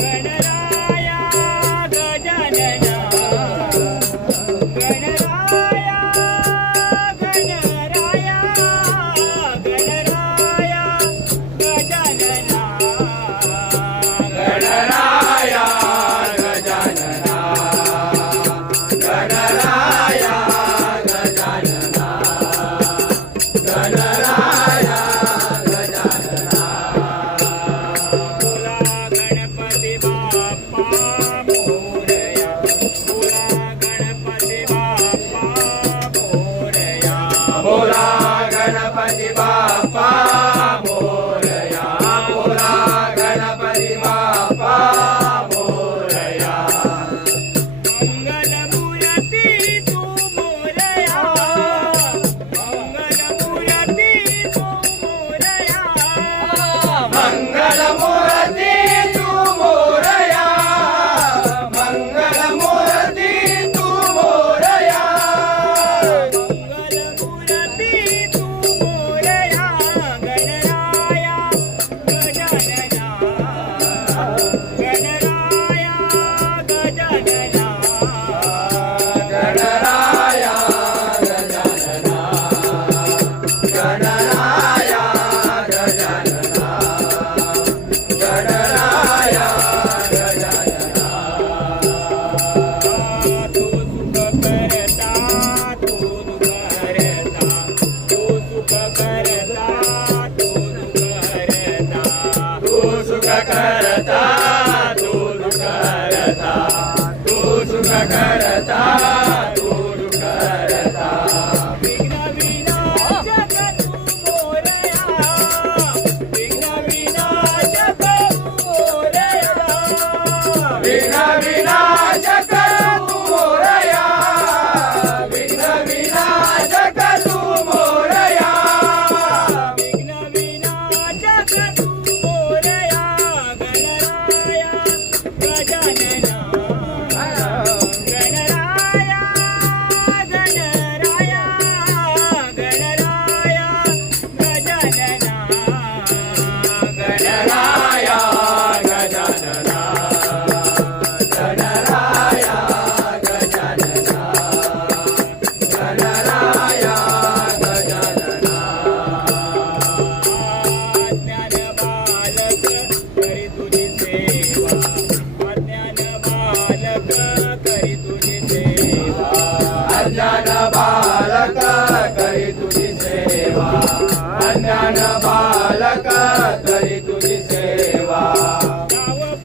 गणराया गजानना गणराया गणराया गणराया गजानना गणराया गजानना गणराया गजानना गणराया गजानना बोला गणपती बाप्पा मोरया बोला गणपती बाप्पा मोरया बोला गणपती बाप्पा मोरया बोला गणपती बाप्पा मोरया मंगलमूर्ती तू मोरया मंगलमूर्ती तू मोरया मंगलमूर्ती तू मोरया मंगलमूर्ती तू मोरया मंगलमूर्ती तू मोरया गणराया गजानना गणराया गजानना गणराया गजानना गणराया गजानना गणराया गजानना तू सुख करता तू दुःख हरता तू सुख करता तू दुःख हरता तू सुख करता तू दुःख हरता तू सुख करता